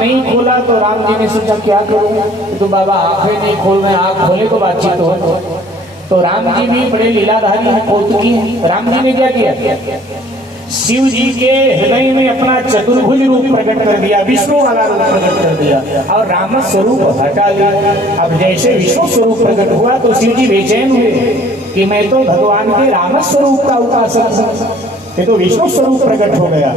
नहीं खोला तो राम जी ने सोचा क्या करूं, तो बाबा आंखें नहीं खोल रहे, आंख खोले तो बातचीत हो। तो राम जी भी बड़े लीलाधारी हैं, कौतुकी हैं। राम जी ने क्या किया, शिव जी के हृदय में अपना चतुर्भुज रूप प्रकट कर दिया, विष्णु वाला रूप प्रकट कर दिया और राम स्वरूप हटा लिया। अब जैसे विष्णु स्वरूप प्रकट हुआ तो शिव जी बेचैन हुए कि मैं तो भगवान के राम स्वरूप का उपासक हूं, ये तो विष्णु स्वरूप प्रकट हो गया,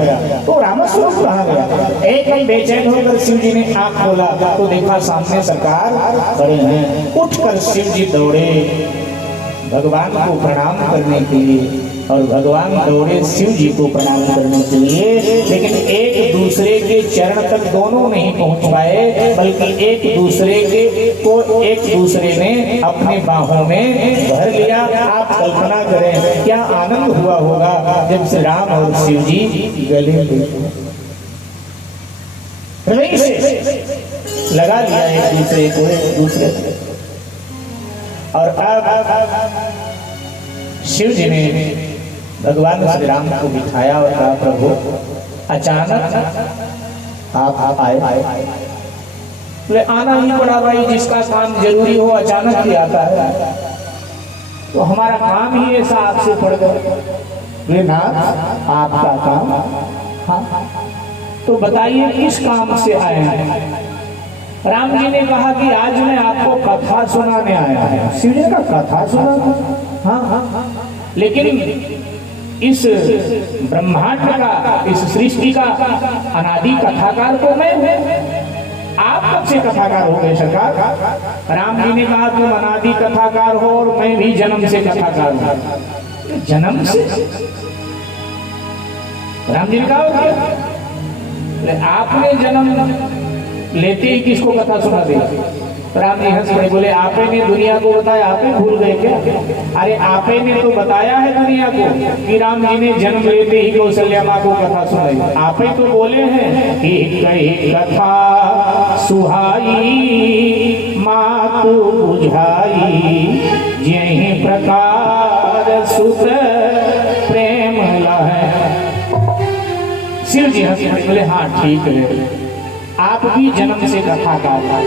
तो राम स्वरूप कहाँ गया। एक ही बेचैन होकर शिव जी ने आंख खोला तो देखा सामने सरकार खड़े हैं। उठकर शिव जी दौड़े भगवान को प्रणाम करने के लिए, और भगवान दौड़े शिव जी को प्रणाम करने के लिए, लेकिन एक दूसरे के चरण तक दोनों नहीं पहुंच पाए, बल्कि एक दूसरे ने अपने बाहों में भर लिया। आप कल्पना करें क्या आनंद हुआ होगा जब श्री राम और शिव जी गले मिले, हृदय से लगा लिया एक दूसरे को, एक दूसरे से। और अब शिव जी ने भगवान श्री राम को बिठाया और कहा प्रभु अचानक आप आए। बोले आना ही पड़ा भाई, जिसका काम जरूरी हो अचानक ही आता है, तो हमारा काम ही ऐसा आपसे पड़ गया। बोले ना आपका काम, हाँ तो बताइए किस काम से आए हैं। राम जी ने कहा कि आज मैं आपको कथा सुनाने आया है। शिव जी का कथा सुना, हाँ, लेकिन इस ब्रह्मांड का, इस सृष्टि का अनादि कथाकार को मैं हूं, आप कब से कथाकार हो गए सरकार। राम जी ने कहा तुम अनादि कथाकार हो और मैं भी जन्म से कथाकार हूं। जन्म से राम जी ने कहा आपने जन्म लेते ही किसको कथा सुना दी। राम जी हंस पड़े, बोले आपे ने दुनिया को बताया, आपे भूल गए क्या। अरे आपे ने तो बताया है दुनिया को कि राम जी ने जन्म लेते ही कौशल्या माँ को कथा सुनाई। आपे तो बोले हैं कि कही कथा सुहाई माँ को बुझाई, यही प्रकार सुत प्रेम लहै। शिव जी हंस पड़े, बोले हाँ ठीक है, आप भी जन्म से कथाकार था,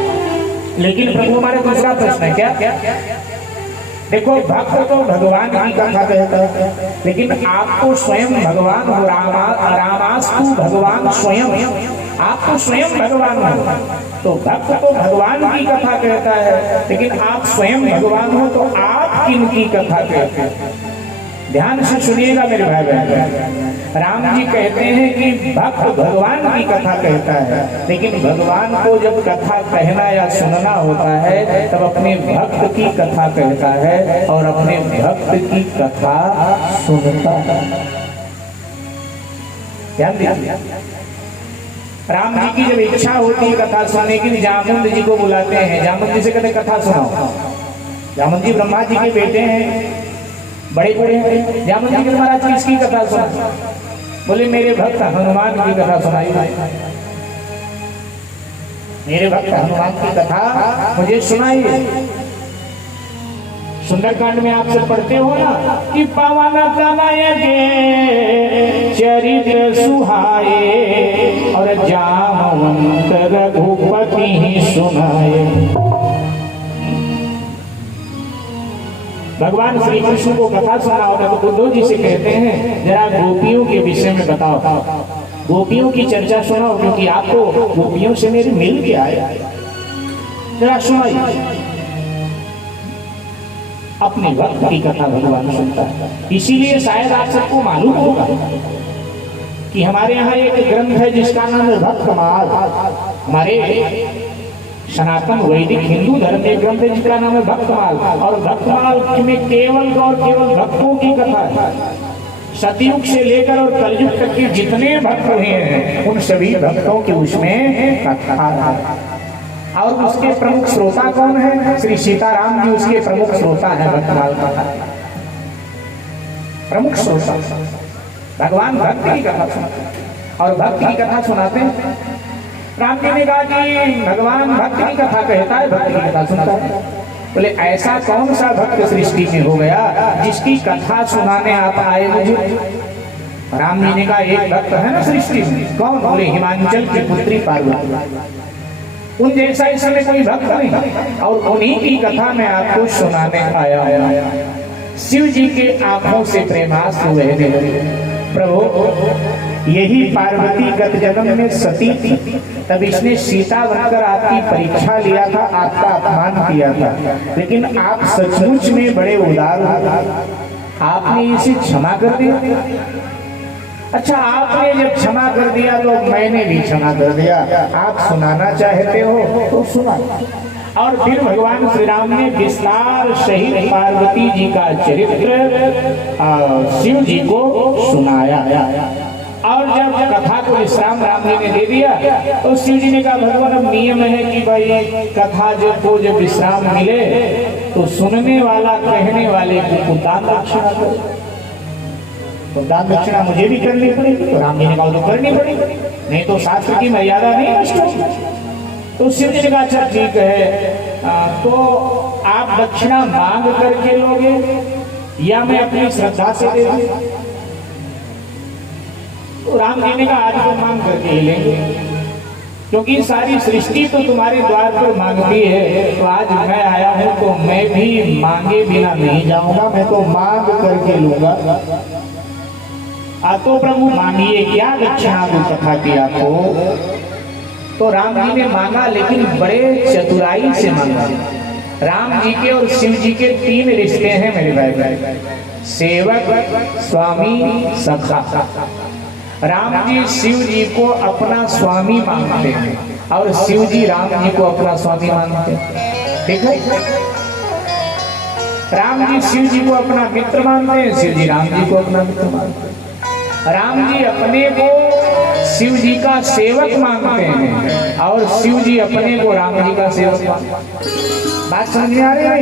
लेकिन प्रभु हमारे दूसरा प्रश्न है क्या। देखो भक्त तो भगवान की कथा कहता है, लेकिन आपको स्वयं भगवान हो, रामास्तु भगवान स्वयं, आपको स्वयं भगवान हो। तो भक्त तो भगवान की कथा कहता है, लेकिन आप स्वयं भगवान हो, तो आप किन की कथा कहते हैं। ध्यान से सुनिएगा मेरे भाई बहन। राम जी कहते हैं कि भक्त भगवान की कथा कहता है, लेकिन भगवान को जब कथा कहना या सुनना होता है तब अपने भक्त की कथा कहता है और अपने भक्त की कथा सुनता है। ध्यान दीजिए, राम जी की जब इच्छा होती है कथा सुनने की, जामुन जी को बुलाते हैं, जामुन जी से कहते कथा सुनाओ। जामुन जी ब्रह्मा जी के बेटे हैं, बड़े बड़े हैं। जामुन जी के महाराज किसकी कथा सुना। बोले मेरे भक्त हनुमान की कथा सुनाई, मेरे भक्त हनुमान की कथा मुझे सुनाई। सुंदरकांड में आप सब पढ़ते हो ना कि पवन तनय के चरित्र सुहाए और जामवंत रघुपति ही सुनाए। भगवान श्री कृष्ण को कथा सुना होगा तो उद्धव जी से कहते हैं जरा गोपियों के विषय में बताओ, गोपियों की चर्चा सुनाओ, क्योंकि आपको गोपियों से मेरे मिल गया है, जरा सुनाइए। अपने भक्त की कथा भगवान सुनता है। इसीलिए शायद आप सबको मालूम होगा कि हमारे यहाँ एक ग्रंथ है जिसका नाम है भक्तमाल। हमारे सनातन वैदिक हिंदू धर्म में ग्रंथ है जिसका नाम है भक्तमाल, और भक्तमाल में केवल और केवल भक्तों की कथा है। सतयुग से लेकर और कलयुग तक के जितने भक्त हुए हैं उन सभी भक्तों की उसमें कथा है। और उसके प्रमुख श्रोता कौन है। श्री सीताराम जी उसके प्रमुख श्रोता है। भक्तमाल कथा प्रमुख श्रोता भगवान भक्त की कथा सुनाते हैं और भक्त की कथा सुनाते हैं। राम जी ने कहा कि भगवान भक्त की कथा कहता है, भक्त की कथा सुनता है। बोले ऐसा कौन सा भक्त सृष्टि में हो गया जिसकी कथा सुनाने आप आए मुझे। राम जी ने कहा एक भक्त है ना सृष्टि में, कौन? बोले हिमांचल की पुत्री पार्वती। उन जैसा इस समय कोई भक्त नहीं, और उन्हीं की कथा मैं आपको सुनाने आया हूं। शिव जी के आंखों से प्रेमाश्रु बहने लगे। प्रभु, यही पार्वती गत जन्म में सती थी, तब इसने सीता बनकर आपकी परीक्षा लिया था, आपका अपमान किया था, लेकिन आप सचमुच में बड़े उदार हो, आपने इसे क्षमा कर दिया। अच्छा, आपने जब क्षमा कर दिया तो मैंने भी क्षमा कर दिया। आप सुनाना चाहते हो तो सुना। और फिर भगवान श्री राम ने विस्तार सहित पार्वती जी का चरित्र शिव जी को सुनाया। और जब कथा को विश्राम राम जी ने दे दिया तो शिव जी ने कहा, भगवान अब नियम है कि भाई कथा जब विश्राम मिले तो सुनने वाला कहने वाले को दान दक्षिणा करो। तो दान दक्षिणा मुझे भी करनी पड़ेगी। तो राम जी ने कहा तो करनी पड़ेगी, नहीं तो शास्त्र की मर्यादा नहीं नष्ट होगी। तो शिव जी ने कहा अच्छा ठीक है, तो आप दक्षिणा मांग करके लोगे या मैं अपनी श्रद्धा से दे दूं? तो राम जी ने कहा आज तो मांग करके ही लेंगे, क्योंकि सारी सृष्टि तो तुम्हारे द्वार पर मांगती है। तो आज मैं आया हूं तो मैं भी मांगे बिना नहीं जाऊंगा, मैं तो मांग करके लूंगा। तो प्रभु मांगिए, क्या दक्षिणा दूं कथा की आपको? तो राम जी ने मांगा, लेकिन बड़े चतुराई से मांगा। राम जी के और शिव जी के 3 रिश्ते हैं मेरे भाई, सेवक, स्वामी, सखा। राम जी शिव जी को अपना स्वामी मानते हैं और शिव जी राम जी को अपना स्वामी मानते हैं। ठीक है, राम जी शिव जी को अपना मित्र मानते हैं, शिव जी राम जी को अपना मित्र मानते हैं। राम जी अपने को शिव जी का सेवक मानते हैं और शिव जी अपने को राम जी का सेवक मानते हैं। बात समझ में आ रही है?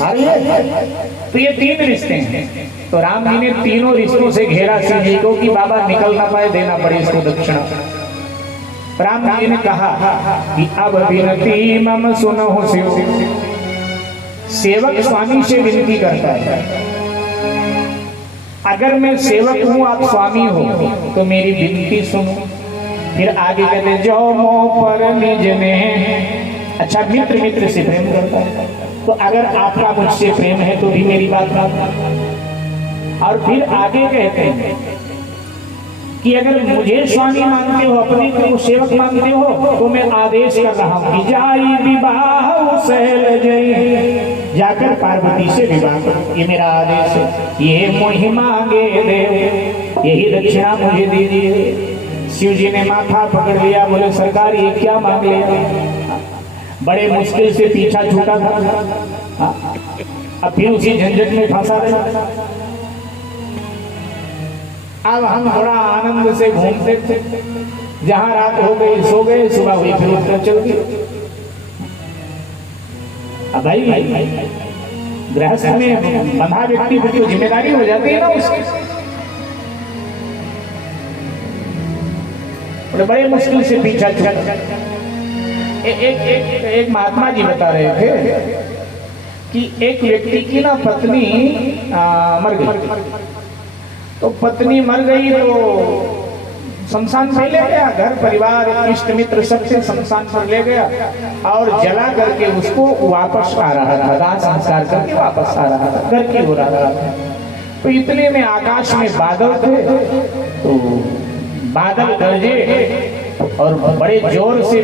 आ रही है? तो ये 3 रिश्ते हैं। तो राम जी ने तीनों रिश्तों से घेरा शिव जी को कि बाबा निकल ना पाए, देना पड़े इसको दक्षिणा। राम जी ने कहा कि अब विनती मम सुनो शिव। सेवक स्वामी से विनती करता है, अगर मैं सेवक हूं आप स्वामी हो तो मेरी विनती सुनो। फिर आगे कहते जो मोह पर निज ने। अच्छा, मित्र से प्रेम करता है, तो अगर आपका मुझसे प्रेम है तो भी मेरी बात मानना। और फिर आगे कहते हैं कि अगर मुझे स्वामी मानते हो, अपने को सेवक मानते हो, तो मैं आदेश कर रहा हूं कि जाई विवाह सहल जई, जाकर पार्वती से विवाह करो, ये मेरा आदेश है। ये मोहि मांगे देव, यही दक्षिणा मुझे दीजिए। शिव जी ने माथा पकड़ लिया, बोले सरकार ये क्या मांग लिया? बड़े मुश्किल से पीछा छूटा था, अब फिर उसी झंझट में फंसा रहे। अब हम थोड़ा आनंद से घूमते थे, जहां रात हो गई सो गए, सुबह हुई फिर उठकर चल गए। अब भाई गृहस्थ में बंधा व्यक्ति की तो जिम्मेदारी हो जाती है ना उसकी। बड़े मुश्किल से पीछा छूटा। एक महात्मा जी बता रहे थे कि एक व्यक्ति की ना पत्नी मर गई। तो पत्नी मर गई तो शमशान पर ले गया, घर परिवार इष्ट मित्र सबसे शमशान पर ले गया और जला करके उसको वापस आ रहा था, दाह संस्कार करके वापस आ रहा था, घर की हो रहा था। तो इतने में आकाश में बादल थे, तो बादल गरजे और बड़े जोर से